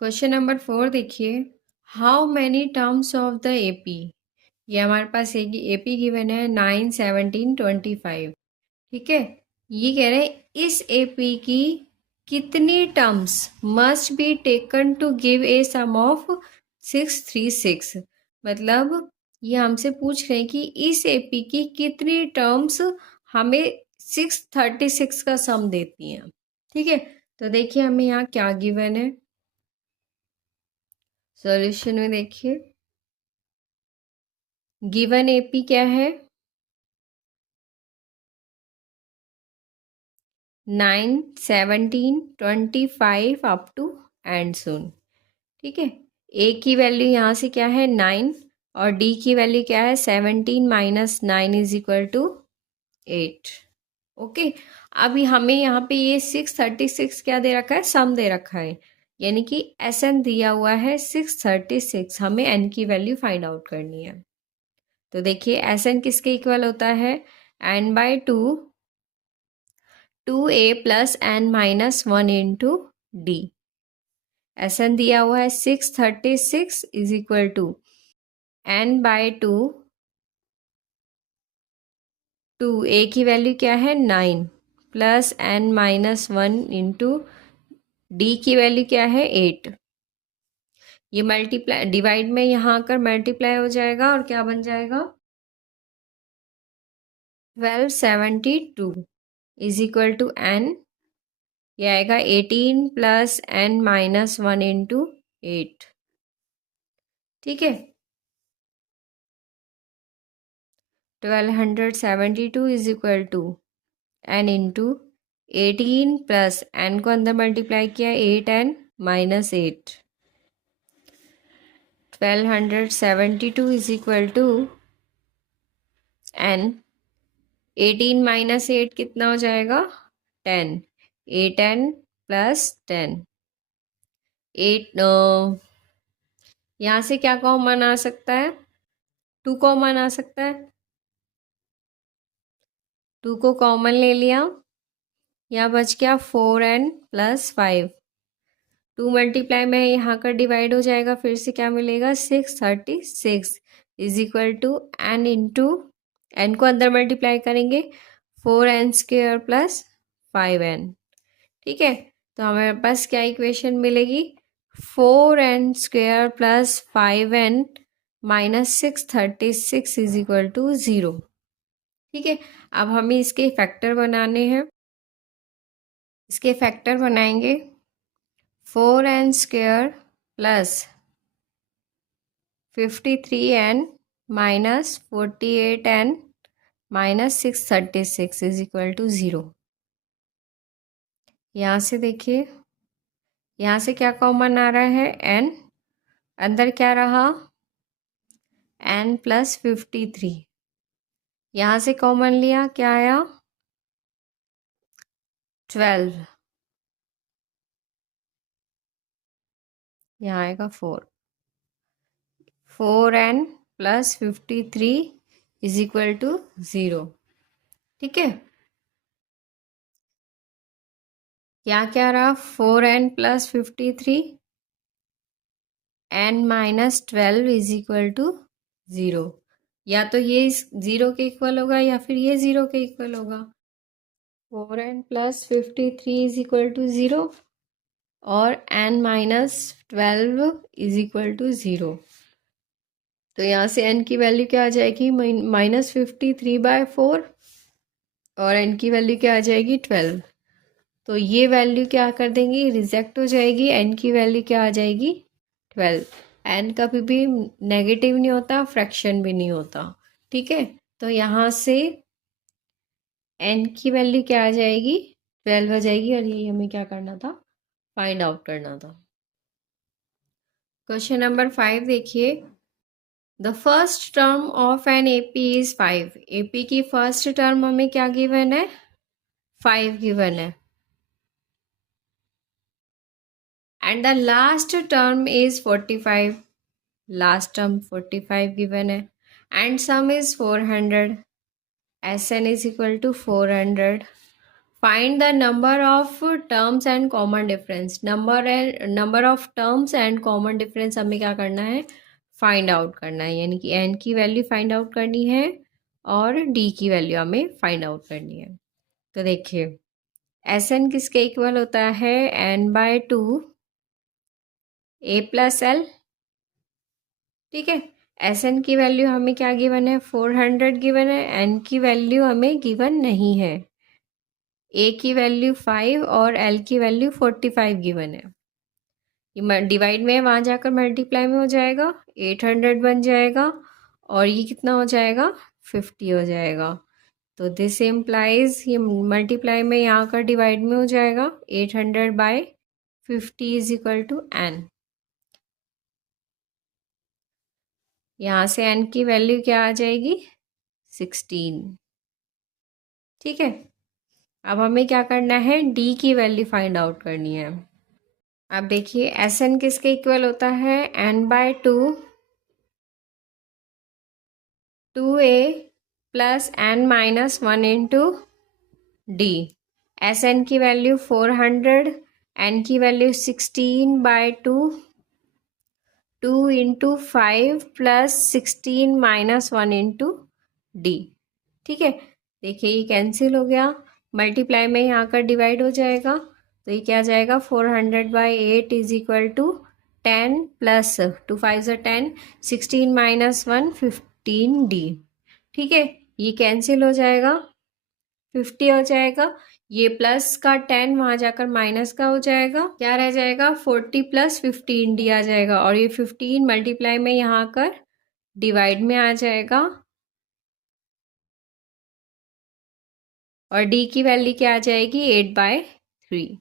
Question number 4 देखिए, how many terms of the AP. ये हमारे पास एपी गिवन है 9, 17, 25। ठीक है, ये कह रहे हैं इस एपी की कितनी terms must be taken to give a sum of 636। मतलब ये हमसे पूछ रहे हैं कि इस एपी की कितनी टर्म्स हमें 636 का सम देती हैं। ठीक है, तो देखिए हमें यहाँ क्या गिवन है। सॉल्यूशन में देखिए, गिवन एपी क्या है 9, 17, 25 अप टू एंड सून। ठीक है, ए की वैल्यू यहाँ से क्या है 9 और डी की वैल्यू क्या है 17 minus 9 is equal to 8। Okay, अभी हमें यहाँ पे ये 636 क्या दे रखा है, सम दे रखा है, यानी कि एस एन दिया हुआ है 636। हमें एन की वैल्यू फाइंड आउट करनी है। तो देखिए एस एन किसके इक्वल होता है, N by two A plus N minus 1 into D. S N दिया हुआ है 636 is equal to N by two A की वैल्यू क्या है 9 plus N minus 1 into D की वैल्यू क्या है 8। ये मल्टीप्लाई डिवाइड में यहाँ आकर मल्टीप्लाई हो जाएगा और क्या बन जाएगा 1272 इज इक्वल टू एन। ये आएगा 18 प्लस एन माइनस 1 इंटू 8। ठीक है, 1272 is equal to n into 18 plus n को अंदर मल्टीप्लाई किया 8 n minus 8। 1272 is equal to n 18 minus 8 कितना हो जाएगा 10। 8 एन प्लस 10। 8 यहाँ से क्या कॉमन आ सकता है, 2 कॉमन आ सकता है। 2 को कॉमन ले लिया, यहाँ बच गया 4n प्लस 5। 2 मल्टीप्लाई में यहाँ का डिवाइड हो जाएगा, फिर से क्या मिलेगा 636 is equal to n into n को अंदर मल्टीप्लाई करेंगे 4n स्क्वेयर प्लस 5n। ठीक है, तो हमारे पास क्या इक्वेशन मिलेगी 4n square plus 5n minus 636 is equal to 0। ठीक है, अब हमें इसके फैक्टर बनाने हैं। इसके फैक्टर बनाएंगे 4n square plus 53n minus 48n minus 636 is equal to 0। यहाँ से देखिए, यहाँ से क्या कॉमन आ रहा है n, अंदर क्या रहा n प्लस 53। यहाँ से कॉमन लिया, क्या आया 12। यहाँ आएगा 4n plus 53 is equal to 0। ठीक है, यहाँ क्या रहा 4n plus 53 n minus 12 is equal to 0। या तो ये 0 के इक्वल होगा या फिर ये 0 के इक्वल होगा। 4n plus 53 is equal to 0 और n minus 12 is equal to 0। तो यहाँ से n की वैल्यू क्या आ जाएगी माइनस 53/4 और n की वैल्यू क्या आ जाएगी 12। तो ये वैल्यू क्या कर देंगी, रिजेक्ट हो जाएगी। n की वैल्यू क्या आ जाएगी 12। n कभी भी नेगेटिव नहीं होता, फ्रैक्शन भी नहीं होता। ठीक है, तो यहाँ से n की वैल्यू क्या आ जाएगी 12 हो जाएगी और ये हमें क्या करना था, फाइंड आउट करना था। क्वेश्चन नंबर 5 देखिए, the first term of an AP is 5। AP की फर्स्ट टर्म हमें क्या गिवन है 5 गिवन है and the last term is 45। Last term 45 given है and sum is 400। S N is equal to 400। Find the number of terms and common difference. Number of terms and common difference हमें क्या करना है, find out करना है, यानी कि N की वैल्यू फाइंड आउट करनी है और डी की वैल्यू हमें फाइंड आउट करनी है। तो देखिए एस एन किसके इक्वल होता है, n/2 a+l। ठीक है, एस एन की वैल्यू हमें क्या गिवन है, 400 गिवन है, एन की वैल्यू हमें गिवन नहीं है, ए की वैल्यू 5 और एल की वैल्यू 45 गिवन है। ये डिवाइड में वहाँ जाकर मल्टीप्लाई में हो जाएगा, 800 बन जाएगा और ये कितना हो जाएगा, 50 हो जाएगा। तो दिस इम्प्लाइज ये मल्टीप्लाई में यहाँ का डिवाइड में हो जाएगा, 800/50 इज इक्वल टू n। यहाँ से n की वैल्यू क्या आ जाएगी, 16। ठीक है, अब हमें क्या करना है, d की वैल्यू फाइंड आउट करनी है। अब देखिए एस एन किसके इक्वल होता है, n/2 2a plus n-1 into D. S n की वैल्यू 400, एन की value 16/2, 2 into 5 plus 16-1 into d. ठीक है, देखिए ये कैंसिल हो गया, मल्टीप्लाई में यहाँ का डिवाइड हो जाएगा, तो ये क्या जाएगा, 400/8 is equal to 10 plus 2 5 10, 16-1 15d। ठीक है, ये कैंसिल हो जाएगा, 50 हो जाएगा, ये प्लस का 10 वहां जाकर माइनस का हो जाएगा, क्या रह जाएगा, 40 प्लस 15d आ जाएगा, और ये 15 मल्टीप्लाई में यहाँ कर डिवाइड में आ जाएगा, और d की वैल्यू क्या आ जाएगी, 8/3।